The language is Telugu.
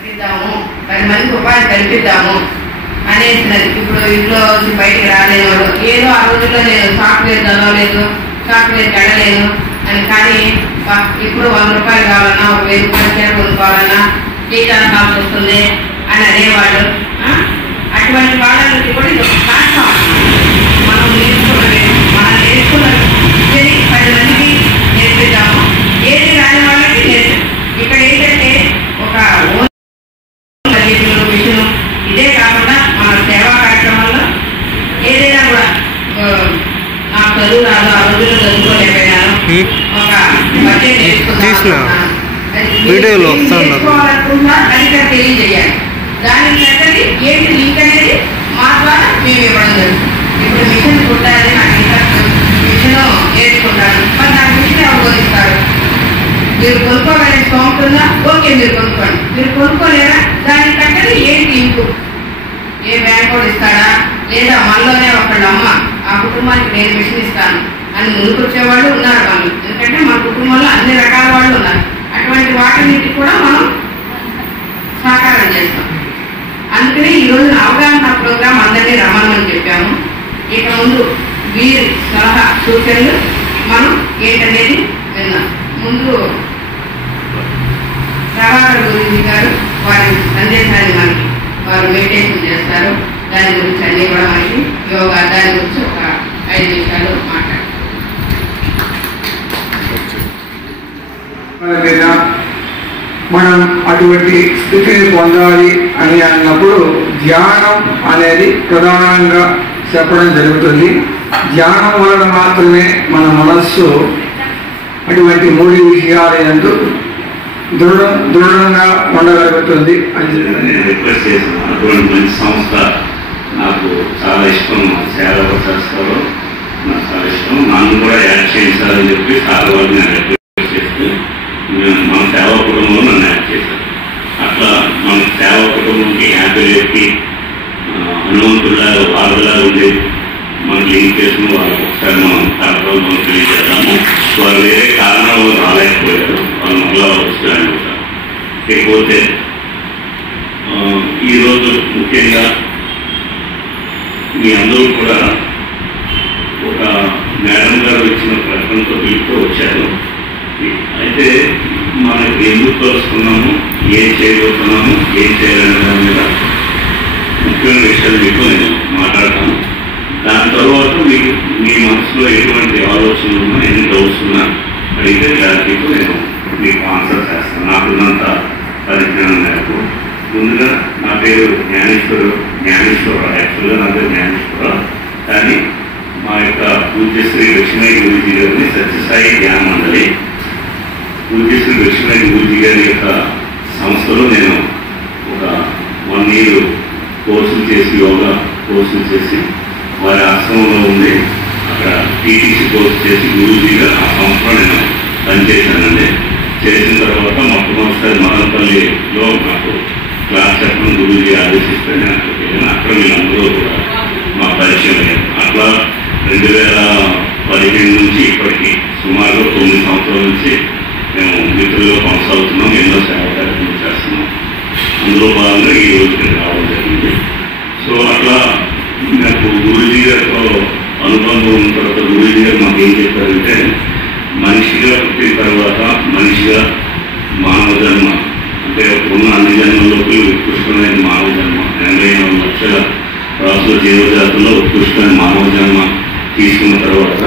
కల్పిద్దాము, 10 మందికి ఉపాధి కల్పిద్దాము అనేసినది. ఇప్పుడు ఇంట్లో బయటికి రాలేని వాళ్ళు ఏదో ఆ రోజుల్లో నేను సాఫ్ట్వేర్ చదవలేదు, సాఫ్ట్వేర్ వెళ్ళలేను అని, కానీ ఇప్పుడు 100 రూపాయలు కావాలన్నా, 1000 రూపాయలు చీర కొనుక్కోవాలన్నా జీతానికి కావాల్సి వస్తుంది అని అనేవాళ్ళు. అటువంటి వాళ్ళ నుంచి కూడా ఇది ఒక ప్లాట్ఫామ్. మనం నేర్చుకున్నది 10 మందికి నేర్పిద్దాము, ఏది రాని వాళ్ళకి నేర్పిద్దాం. ఇక్కడ ఏంటంటే ఒక మిషన్ ఇదే కాకుండా మన సేవా కార్యక్రమాల్లో ఏదైనా కూడా నాకు చదువు రాదు, ఆ రోజుల్లో చదువుకోలేకపోయినాను, ఒక బడ్జెట్ నేర్చుకోవాలనుకుంటున్నా అది తెలియజేయాలి. దానికి తగ్గది ఏంటి లింక్ అనేది మా ద్వారా మేము ఇవ్వడం జరుగుతుంది. ఇప్పుడు మిషన్ కుట్టాలి, నాకు ఇంట్రెస్ట్, మిషన్ నేర్చుకుంటాను, మరి నాకు మిషన్ ఎవరు కొనిస్తారు? మీరు కొనుక్కోగలే స్తోమతుందా? ఓకే, మీరు కొనుక్కోండి. మీరు కొనుక్కోలేరా? దానికి తగ్గది ఏంటి లింకు? ఏ బ్యాంక్ కూడా ఇస్తాడా, లేదా మనలోనే ఒకళ్ళ అమ్మ ఆ కుటుంబానికి నేను మిషన్ ఇస్తాను అని ముందుకొచ్చేవాళ్ళు ఉన్నారు వాళ్ళు. ఎందుకంటే మన కుటుంబంలో అన్ని రకాల వాళ్ళు ఉన్నారు. అటువంటి వాటిని కూడా మనం సహకారం చేస్తాం. అందుకని ఈ రోజున అవగాహన ప్రోగ్రాం అందరినీ రమ్మని చెప్పాము. ఇక ముందు వీరి సలహా సూచనలు మనం ఏంటనేది విన్నాం. ముందు ప్రభాకర్ గురించి గారు వారి సందేశాన్ని మనకి వారు మెడిటేషన్ చేస్తారు. దాని గురించి అన్ని కూడా మనకి యోగా, దాని గురించి ఒక 5 నిమిషాలు మాట్లాడతారు. మనం అటువంటి స్థితిని పొందాలి అని అన్నప్పుడు ధ్యానం అనేది ప్రధానంగా చెప్పడం జరుగుతుంది. ధ్యానం వలన మాత్రమే మన మనస్సు అటువంటి 3 విషయాల యందు దృఢంగా ఉండగలుగుతుంది. రిక్వెస్ట్ చేసిన అటువంటి మంచి సంస్థ నాకు చాలా ఇష్టం. సేవా చేస్తారు, నాకు చాలా ఇష్టం. నన్ను కూడా యాడ్ చేయించాలని చెప్పి చాలా వరకు నేను రిక్వెస్ట్ చేస్తే మన సేవా కుటుంబంలో నన్ను యాడ్ చేశారు. అట్లా మన సేవా కుటుంబంకి యాభై చెప్పి హనుమంతుల్లా వాళ్ళలా ఉండి మనకి లింక్ చేసుకుని వాళ్ళకి ఒకసారి మనం కార్యక్రమం మనం తెలియజేద్దాము. వాళ్ళు వేరే కారణాలు రాలేకపోయారు, వాళ్ళు మళ్ళా వస్తారని ఉంటారు. లేకపోతే ఈరోజు ముఖ్యంగా మీ అందరూ కూడా ఒక మేడం గారు ఇచ్చిన ప్రకటనతో పిలుపుతో వచ్చారు. అయితే మనకి ఎందుకు కలుసుకున్నాము, ఏం చేయబోతున్నాము, ఏం చేయాలనే దాని మీద ముఖ్యమైన విషయాలు మీకు నేను మాట్లాడతాను. దాని తర్వాత మీకు మీ మనసులో ఎటువంటి ఆలోచనలు ఉన్నా, ఎన్ని డౌట్స్ ఉన్నా అడిగితే క్లారిటీతో నేను మీకు ఆన్సర్ చేస్తాను నాకున్నంత పరిజ్ఞానం మేరకు. ముందుగా నా పేరు జ్ఞానేశ్వరరావు. యాక్చువల్గా నా పేరు జ్ఞానేశ్వరరావు, కానీ మా యొక్క పూజ్యశ్రీ లక్ష్మీ గురూజీ గారిని సత్యసాయి ధ్యాన మండలి పూజ్యశ్రీ లక్ష్మీ గురూజీ గారి యొక్క సంస్థలో నేను ఒక 1 year కోర్సులు చేసి, యోగా కోర్సులు చేసి వారి ఆశ్రమంలో ఉండి అక్కడ టీటీసీ కోర్సు చేసి గురూజీగా ఆ సంవత్సరం నేను పనిచేశానండి. చేసిన తర్వాత మొట్టమొదటిసారి మదనపల్లిలో నాకు క్లాస్ చెప్పడం గురూజీ ఆదేశిస్తే నేను అక్కడికి వెళ్ళాను. అక్కడ వీళ్ళందరూ కూడా మా పరిచయం అయ్యారు. అట్లా 2015 నుంచి ఇప్పటికీ సుమారుగా 9 సంవత్సరాల నుంచి మేము మిత్రులుగా కొనసాగుతున్నాం. ఎన్నో సేవా కార్యక్రమాలు చేస్తున్నాం. అందులో భాగంగా ఈ రోజుకి రావడం జరిగింది. సో అట్లా నాకు గురూజీ గారితో అనుబంధం ఉన్న తర్వాత గురూజీ గారు మాకు ఏం చెప్పారంటే, మనిషిగా పుట్టిన తర్వాత మనిషిగా మానవ జన్మ అంటే ఉన్న అన్ని జన్మల్లోకి ఉత్కృష్టమైన మానవ జన్మ, 84 లక్షల రాసుల జీవజాతుల్లో ఉత్కృష్టమైన మానవ జన్మ తీసుకున్న తర్వాత